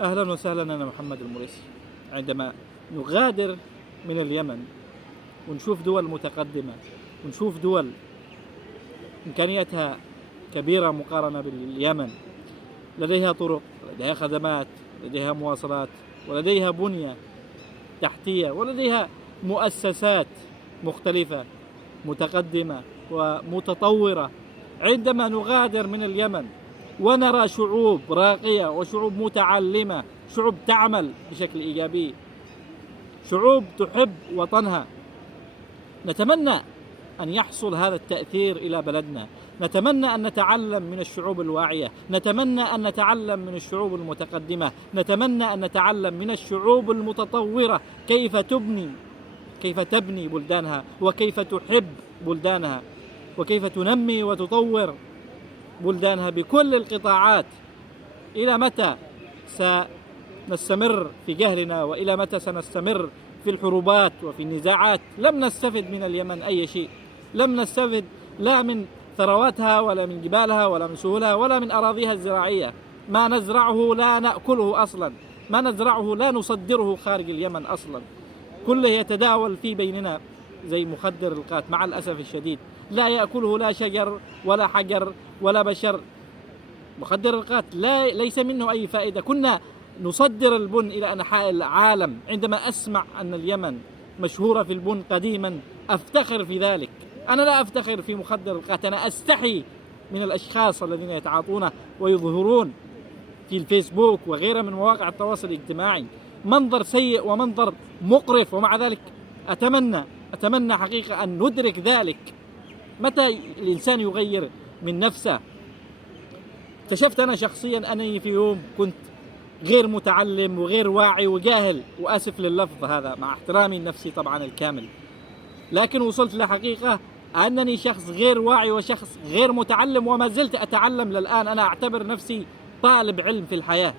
أهلا وسهلا، أنا محمد المريسي. عندما نغادر من اليمن ونشوف دول متقدمة ونشوف دول إمكانياتها كبيرة مقارنة باليمن، لديها طرق، لديها خدمات، لديها مواصلات، ولديها بنية تحتية، ولديها مؤسسات مختلفة متقدمة ومتطورة. عندما نغادر من اليمن ونرى شعوب راقية وشعوب متعلمة، شعوب تعمل بشكل إيجابي، شعوب تحب وطنها، نتمنى أن يحصل هذا التأثير إلى بلدنا. نتمنى أن نتعلم من الشعوب الواعية، نتمنى أن نتعلم من الشعوب المتقدمة، نتمنى أن نتعلم من الشعوب المتطورة كيف تبني بلدانها، وكيف تحب بلدانها، وكيف تنمي وتطور بلدانها بكل القطاعات. إلى متى سنستمر في جهلنا؟ وإلى متى سنستمر في الحروبات وفي النزاعات؟ لم نستفد من اليمن أي شيء، لم نستفد لا من ثرواتها ولا من جبالها ولا من سهولها ولا من أراضيها الزراعية. ما نزرعه لا نأكله أصلا، ما نزرعه لا نصدره خارج اليمن أصلا، كله يتداول في بيننا زي مخدر القات مع الأسف الشديد. لا يأكله لا شجر ولا حجر ولا بشر. مخدر القات ليس منه أي فائدة. كنا نصدر البن إلى أنحاء العالم. عندما أسمع أن اليمن مشهورة في البن قديما أفتخر في ذلك. أنا لا أفتخر في مخدر القات، أنا أستحي من الأشخاص الذين يتعاطونه ويظهرون في الفيسبوك وغيرها من مواقع التواصل الاجتماعي منظر سيء ومنظر مقرف. ومع ذلك أتمنى حقيقة أن ندرك ذلك. متى الإنسان يغير من نفسه؟ اكتشفت أنا شخصيا أنني في يوم كنت غير متعلم وغير واعي وجاهل، وآسف لللفظ هذا مع احترامي لنفسي طبعا الكامل، لكن وصلت لحقيقة أنني شخص غير واعي وشخص غير متعلم، وما زلت أتعلم للآن. أنا أعتبر نفسي طالب علم في الحياة،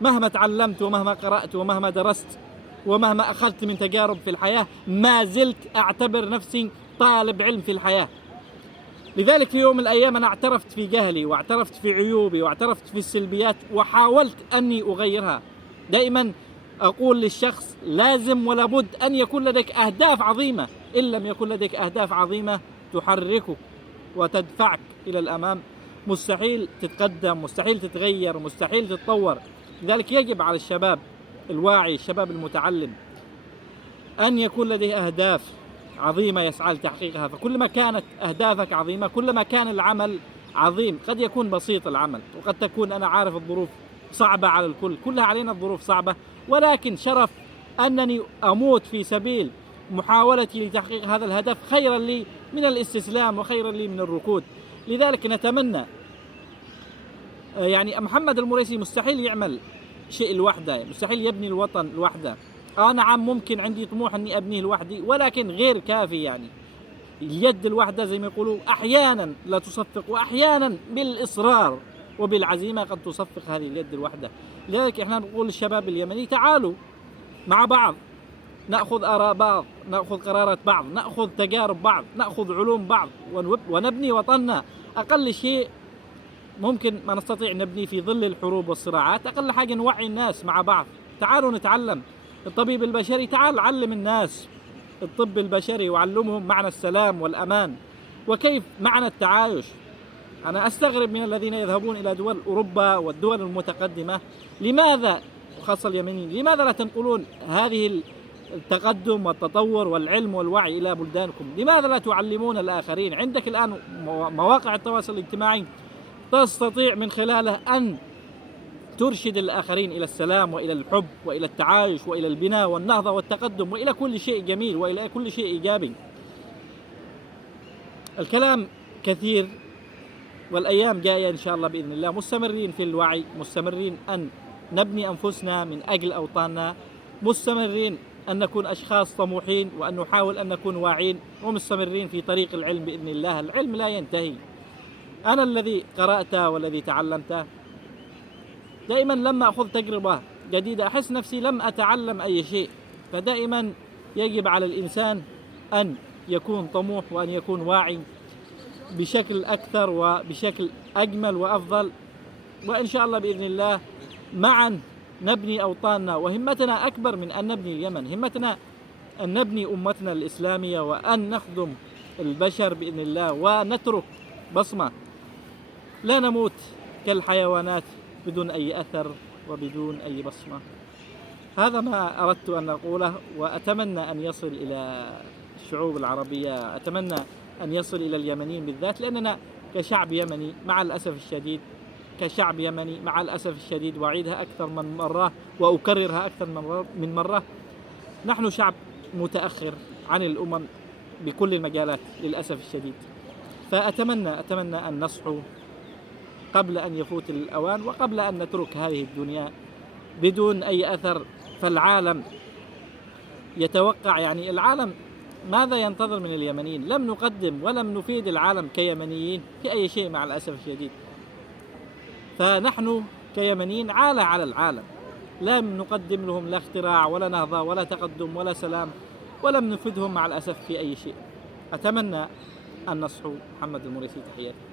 مهما تعلمت ومهما قرأت ومهما درست ومهما أخذت من تجارب في الحياة ما زلت أعتبر نفسي طالب علم في الحياة. لذلك في يوم من الأيام أنا اعترفت في جهلي واعترفت في عيوبي واعترفت في السلبيات وحاولت أني أغيرها. دائما أقول للشخص لازم ولا بد أن يكون لديك أهداف عظيمة. إن لم يكن لديك أهداف عظيمة تحركك وتدفعك إلى الأمام مستحيل تتقدم، مستحيل تتغير، مستحيل تتطور. لذلك يجب على الشباب الواعي، الشباب المتعلم، أن يكون لديه أهداف عظيمة يسعى لتحقيقها. فكلما كانت أهدافك عظيمة كلما كان العمل عظيم. قد يكون بسيط العمل، وقد تكون أنا عارف الظروف صعبة على الكل، كلها علينا الظروف صعبة، ولكن شرف أنني أموت في سبيل محاولتي لتحقيق هذا الهدف خيرا لي من الاستسلام وخيرا لي من الركود. لذلك نتمنى، يعني محمد المريسي مستحيل يعمل شيء لوحده، مستحيل يبني الوطن لوحده. نعم ممكن عندي طموح أني أبنيه لوحدي، ولكن غير كافي. يعني اليد الواحدة زي ما يقولوا أحيانا لا تصفق، وأحيانا بالإصرار وبالعزيمة قد تصفق هذه اليد الواحدة. لذلك إحنا نقول للشباب اليمني تعالوا مع بعض نأخذ آراء بعض، نأخذ قرارات بعض، نأخذ تجارب بعض، نأخذ علوم بعض، ونبني وطننا. أقل شيء ممكن ما نستطيع نبني في ظل الحروب والصراعات، أقل حاجة نوعي الناس مع بعض. تعالوا نتعلم. الطبيب البشري تعال علم الناس الطب البشري وعلمهم معنى السلام والأمان وكيف معنى التعايش. أنا أستغرب من الذين يذهبون إلى دول أوروبا والدول المتقدمة، لماذا وخاصة اليمنيين لماذا لا تنقلون هذه التقدم والتطور والعلم والوعي إلى بلدانكم؟ لماذا لا تعلمون الآخرين؟ عندك الآن مواقع التواصل الاجتماعي تستطيع من خلاله أن ترشد الآخرين إلى السلام وإلى الحب وإلى التعايش وإلى البناء والنهضة والتقدم وإلى كل شيء جميل وإلى كل شيء إيجابي. الكلام كثير والأيام جاية إن شاء الله بإذن الله، مستمرين في الوعي، مستمرين أن نبني أنفسنا من أجل أوطاننا، مستمرين أن نكون أشخاص طموحين وأن نحاول أن نكون واعين، ومستمرين في طريق العلم بإذن الله. العلم لا ينتهي. أنا الذي قرأته والذي تعلمته دائما لما أخذ تجربة جديدة أحس نفسي لم أتعلم أي شيء. فدائما يجب على الإنسان أن يكون طموح وأن يكون واعي بشكل أكثر وبشكل أجمل وأفضل، وإن شاء الله بإذن الله معا نبني أوطاننا، وهمتنا أكبر من أن نبني اليمن. همتنا أن نبني أمتنا الإسلامية وأن نخدم البشر بإذن الله ونترك بصمة، لا نموت كالحيوانات بدون أي أثر وبدون أي بصمة. هذا ما أردت أن أقوله، وأتمنى أن يصل إلى الشعوب العربية، أتمنى أن يصل إلى اليمنيين بالذات، لأننا كشعب يمني مع الأسف الشديد، كشعب يمني مع الأسف الشديد، وأعيدها أكثر من مرة وأكررها أكثر من مرة، نحن شعب متأخر عن الأمم بكل المجالات للأسف الشديد. فأتمنى أن نصحو قبل أن يفوت الأوان، وقبل أن نترك هذه الدنيا بدون أي أثر. فالعالم يتوقع، يعني العالم ماذا ينتظر من اليمنيين؟ لم نقدم ولم نفيد العالم كيمنيين في أي شيء مع الأسف الشديد. فنحن كيمنيين عالة على العالم، لم نقدم لهم لا اختراع ولا نهضة ولا تقدم ولا سلام، ولم نفيدهم مع الأسف في أي شيء. أتمنى أن نصحو. محمد المريسي، تحياتي.